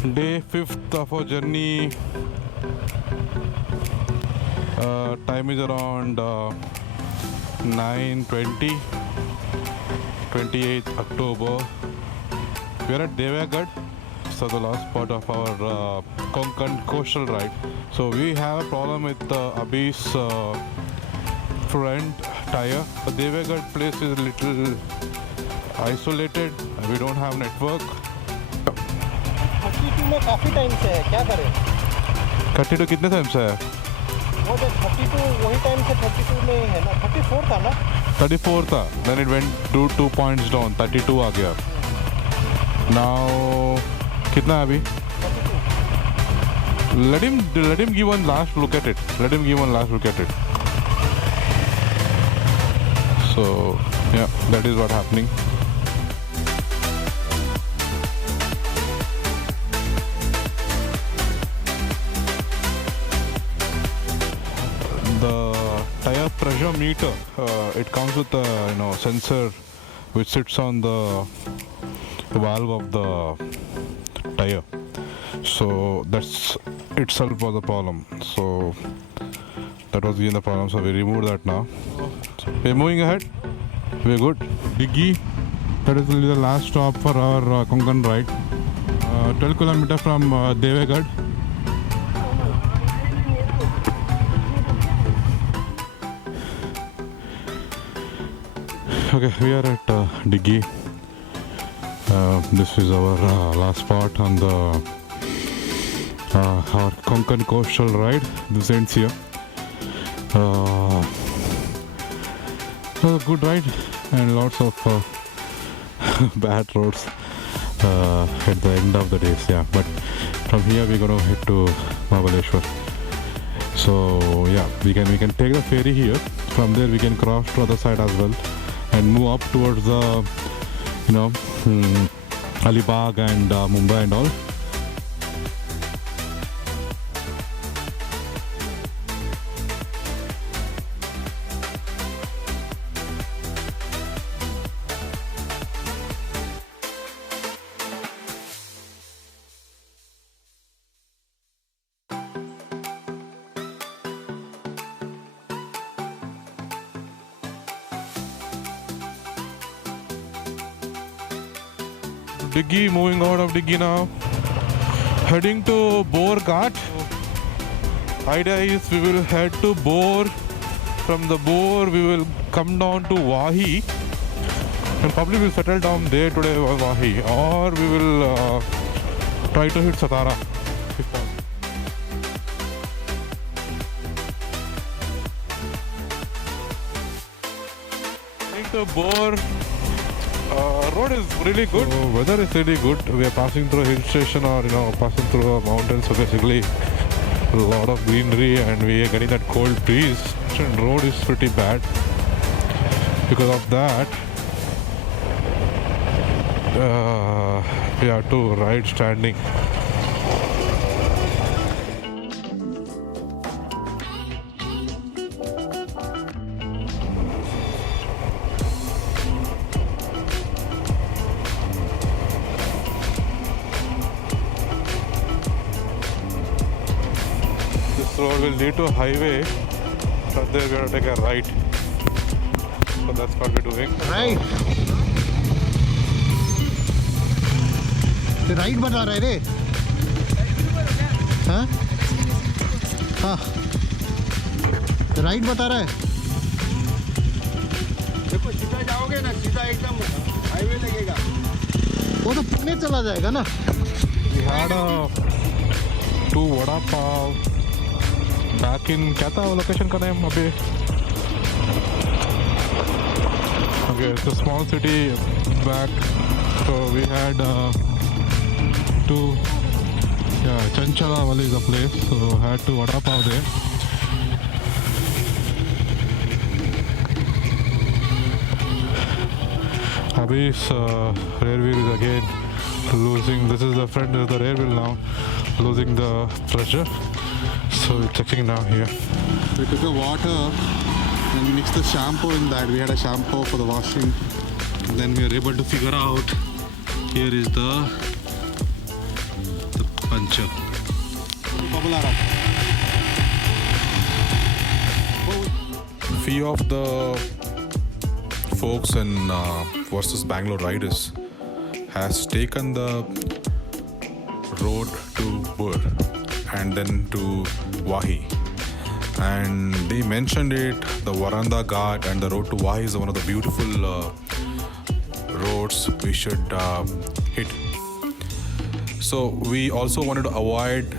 Day 5th of our journey. Time is around 9:20, 28th October. We are at Divegar, so the last part of our Konkan coastal ride. So we have a problem with Abhi's front tire. The Divegar place is a little isolated. We don't have network. 32 में काफ़ी time से है, क्या करें? 32 कितने time से है? वो जब 32 वही टाइम से 32 में है ना, 34 था ना? 34 था. Then it went 2 points down. 32 आ गया. Now कितना है अभी? 32. Let him give one last look at it. Let him give one last look at it. So yeah, that is what happening. The tire pressure meter, it comes with a sensor which sits on the valve of the tire. So that's itself was a problem. So that was again the problem. So we removed that now. So we're moving ahead. We're good. Dighi, that is the last stop for our Konkan ride. 12 km from Divegar. Okay, we are at Dighi. This is our last spot on the our Konkan coastal ride. This ends here. A good ride and lots of bad roads at the end of the days. Yeah, but from here we're gonna head to Mahabaleshwar. So yeah, we can take the ferry here. From there we can cross to other side as well and move up towards the Alibag and Mumbai and all. Dighi, moving out of Dighi now, heading to Bhor Ghat. Idea is we will head to Bhor. From the Bhor we will come down to Wahi and probably we'll settle down there today or Wahi, or we will try to hit Satara. Heading to Bhor. Road is really good. So weather is really good. We are passing through a hill station or passing through a mountain, so basically a lot of greenery and we are getting that cold breeze. And road is pretty bad. Because of that, we have to ride standing. Road will lead to a highway. From there we are going to take a right. So that's what we're doing. Right. Right बता रहा है रे? हाँ? हाँ. Right बता रहा है. देखो सीधा जाओगे ना, सीधा एकदम हाईवे लगेगा. वो तो पुणे चला जाएगा ना. We had two vada pav. Back in क्या था वो लोकेशन का नाम अभी? Okay, it's a small city back. So we had two. Yeah, Chanchala Valley is the place. So had two vada pav there. Abhi's rear wheel is again losing. This is the front. This is the rear wheel now, losing the pressure. So we're checking now here. We took the water and mixed the shampoo in that. We had a shampoo for the washing. And then we were able to figure out here is the अच्छा bubble आ रहा था. few of the folks in versus Bangalore riders has taken the road to Bhor and then to Wahi, and they mentioned it, the Varanda Ghat and the road to Wahi is one of the beautiful roads we should hit. So we also wanted to avoid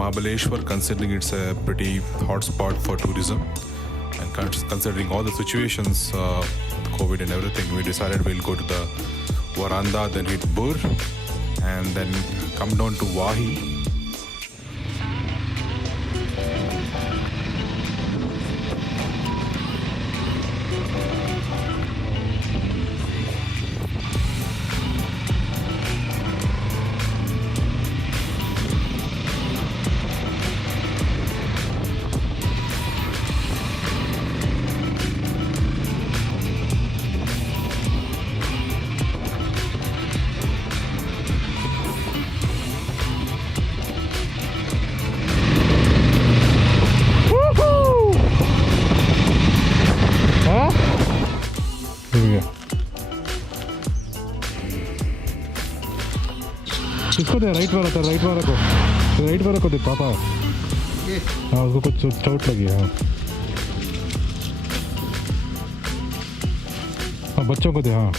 Mahabaleshwar, considering it's a pretty hot spot for tourism, and considering all the situations, COVID and everything, we decided we'll go to the Varanda, then hit Bhor, and then come down to Wahi. इसको दे right वाला था, right वाला को दे पापा. हाँ उसको कुछ चोट लगी है. हाँ बच्चों को दे. हाँ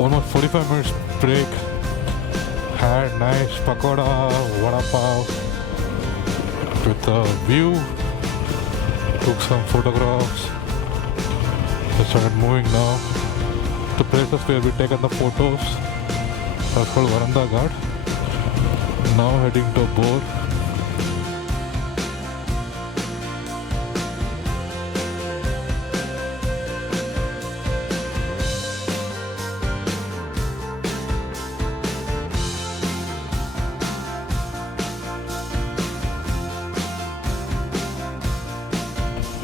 almost 45 minutes break. Had nice pakoda, vada pav with a view. Took some photographs. Just started moving now. The places where we taken the photos. That's called Varanda Ghat. Now heading to Bhor.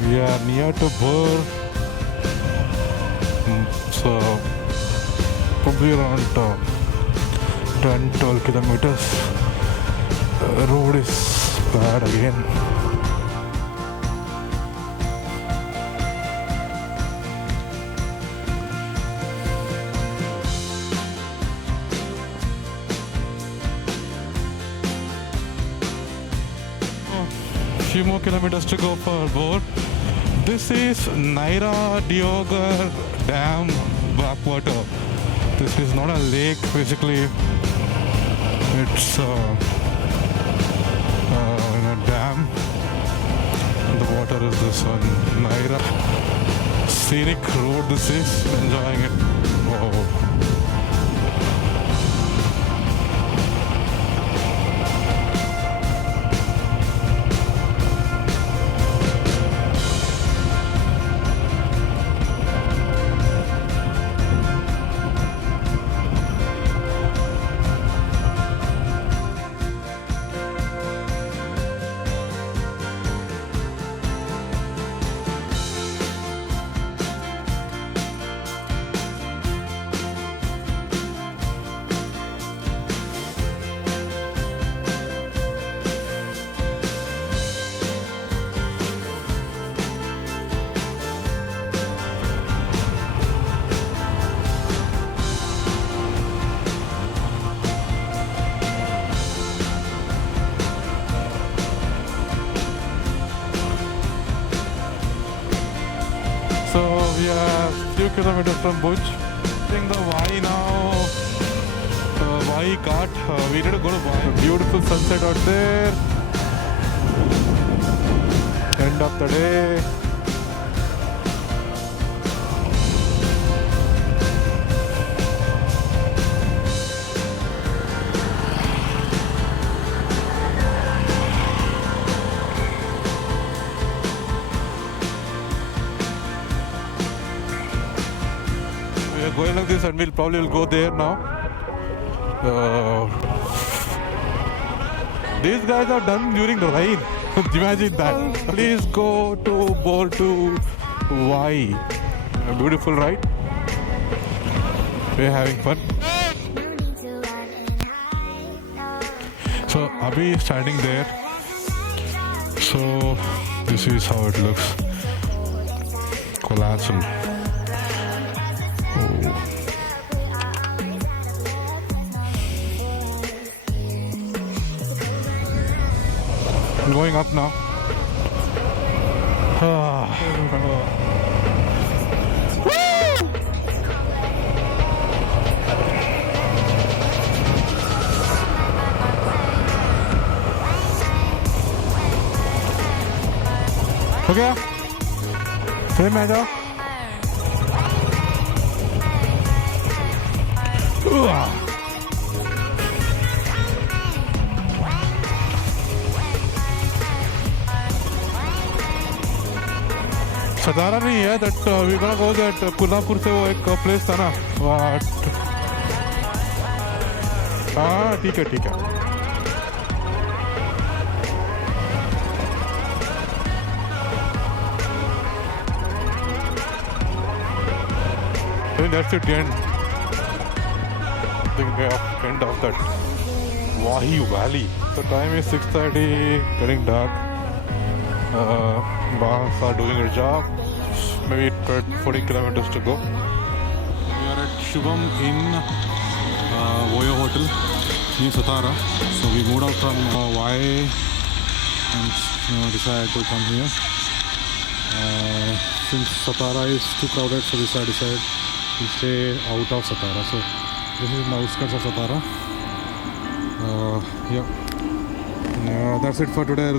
We are near to Bhor, so probably around 10-12 kilometers. Road is bad again. Few more kilometers to go for Bhor. This is Naira Divegar Dam backwater. This is not a lake basically. It's a dam. And the water is this one. Naira. Scenic road this is. Enjoying it. Wow. few kilometers from Bhuj. Seeing the Y now. Y Ghat. We need to go to Y. Beautiful sunset out there. End of the day. We are going like this and we'll probably go there now. These guys are done during the rain. Imagine that. Please go to Bhor to Y. Beautiful, right? We're having fun. So Abhi is standing there. So this is how it looks. Colossal. I'm going up now. हो गया फिर मैं जाओ सतारा नहीं है that we gonna go that Kolhapur से वो एक प्लेस था ना व्हाट हाँ ठीक है I think that's it, the end. I think end of that Wahi Valley. The time is 6:30, getting dark. Bahs are doing their job. Maybe 40 kilometers to go. We are at Shubham in Voyo Hotel near Satara. So we moved out from Y and decided to come here. Since Satara is too crowded, so we decided to stay out of Satara. So this is the outskirts of Satara. Yeah, that's it for today.